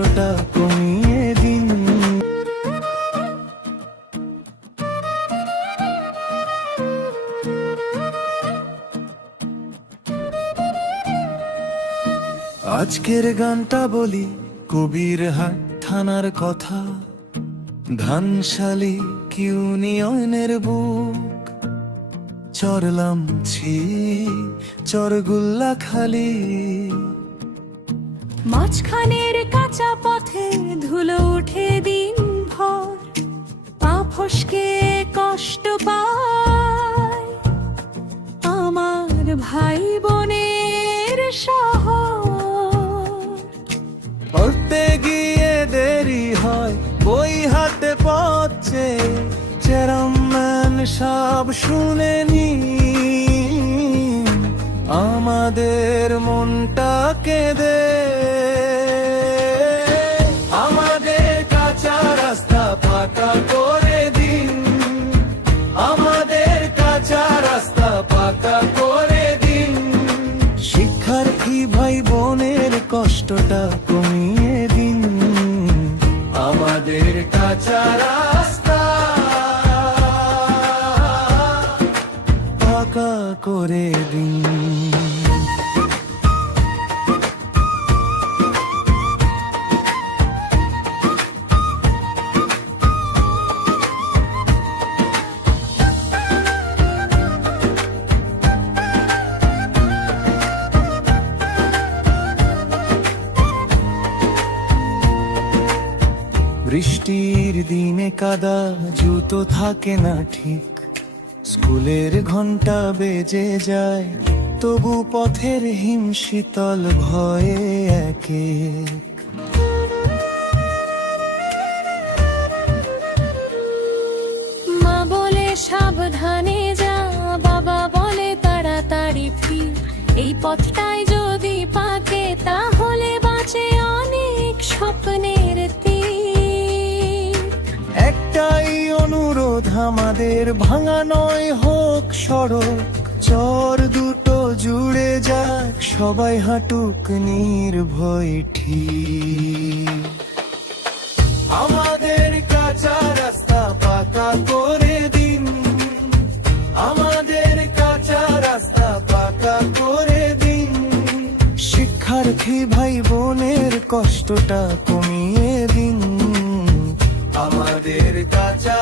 কষ্টটা কমিয়ে দিন। আজকের গানটা বলি কবির হাট থানার কথা, ধানশালী ইউনিয়নের বুক, চরলাম ছি চরগুল্লা খালি, মাঝখানের কাঁচা পথে ধুলো উঠে দিন ভর, পা ফসকে কষ্ট পায় আমার ভাই বোনের শহর। পড়তে গিয়ে দেরি হয় বই হাতে পড়ছে, চেয়ারম্যান সব শুনে নি আমাদের মনটা কেঁদে। আমাদের কাঁচা রাস্তা পাকা করে দিন, আমাদের কাঁচা রাস্তা পাকা করে দিন, শিক্ষার্থী ভাই বোনের কষ্টটা কমিয়ে দিন, আমাদের কাঁচা রাস্তা পাকা করে দিন। বৃষ্টির দিনে কাদা, জুতো থাকে না ঠিক, স্কুলের ঘন্টা বেজে যায়, তবু পথের হিমশীতল ভয়ে এক এক। মা বলে সাবধানে যা, বাবা বলে তাড়াতাড়ি ফির, এই পথটায় যদি পাকে তাহলে বাঁচে অনেক স্বপ্নের তীর। একটাই অনুরোধ আমাদের, ভাঙা নয় হোক সড়ক, চর দুটো জুড়ে যাক, সবাই হাঁটুক নির্ভয় ঠিক। আমাদের কাঁচা রাস্তা পাকা করে দিন, আমাদের কাঁচা রাস্তা পাকা করে দিন, শিক্ষার্থী ভাই বোনের কষ্টটা কমিয়ে দিন, আমাদের কাঁচা